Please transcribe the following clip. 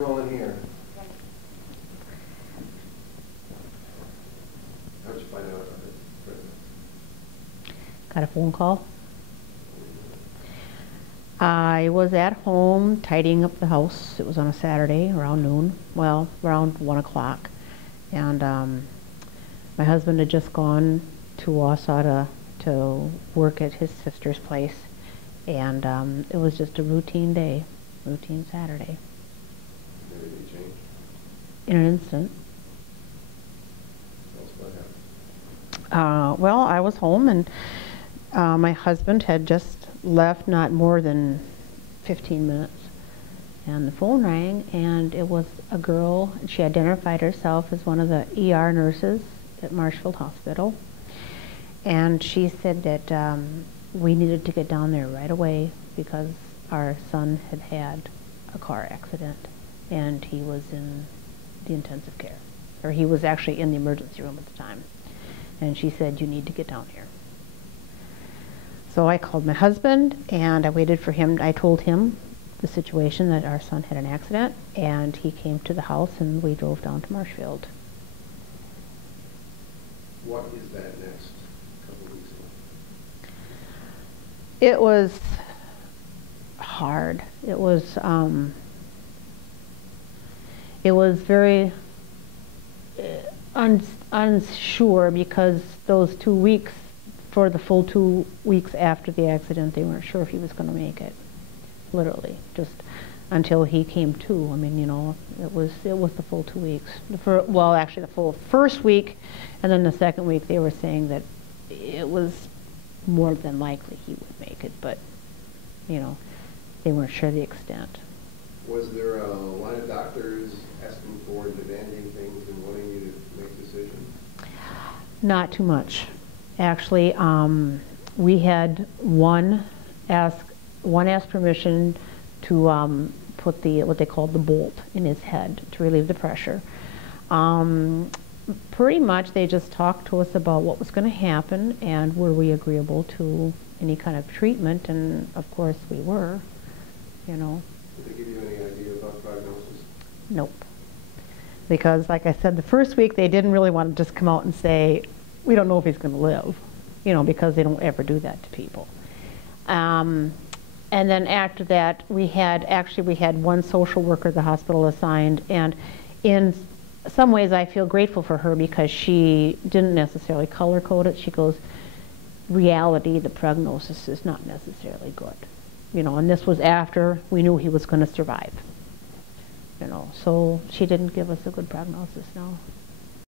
Rolling here. How'd you find out about it? Got a phone call. I was at home tidying up the house. It was on a Saturday around noon, well, around 1 o'clock. And my husband had just gone to Wausau to work at his sister's place. And it was just a routine day, routine Saturday. Everything changed? In an instant. Tell us what happened. Well, I was home and my husband had just left not more than 15 minutes. And the phone rang and it was a girl. She identified herself as one of the ER nurses at Marshfield Hospital. And she said that we needed to get down there right away because our son had had a car accident and he was in the intensive care. Or he was actually in the emergency room at the time. And she said, you need to get down here. So I called my husband and I waited for him. I told him the situation, that our son had an accident, and he came to the house and we drove down to Marshfield. What is that next couple of weeks ago? It was hard. It was very unsure because those 2 weeks, for the full 2 weeks after the accident, they weren't sure if he was going to make it. Literally, just until he came to. I mean, you know, it was the full 2 weeks. Well, actually, the full first week, and then the second week they were saying that it was more than likely he would make it, but you know, they weren't sure the extent. Was there a line of doctors asking for and demanding things and wanting you to make decisions? Not too much. Actually, we had one ask permission to put what they called the bolt in his head to relieve the pressure. Pretty much they just talked to us about what was going to happen and were we agreeable to any kind of treatment, and of course we were, you know. Did they give you any idea about prognosis? Nope. Because like I said, the first week they didn't really want to just come out and say, we don't know if he's going to live, you know, because they don't ever do that to people. And then after that, we had one social worker the hospital assigned, and in some ways I feel grateful for her because she didn't necessarily color code it. She goes, reality, the prognosis is not necessarily good. You know, and this was after we knew he was going to survive. You know, so she didn't give us a good prognosis, no.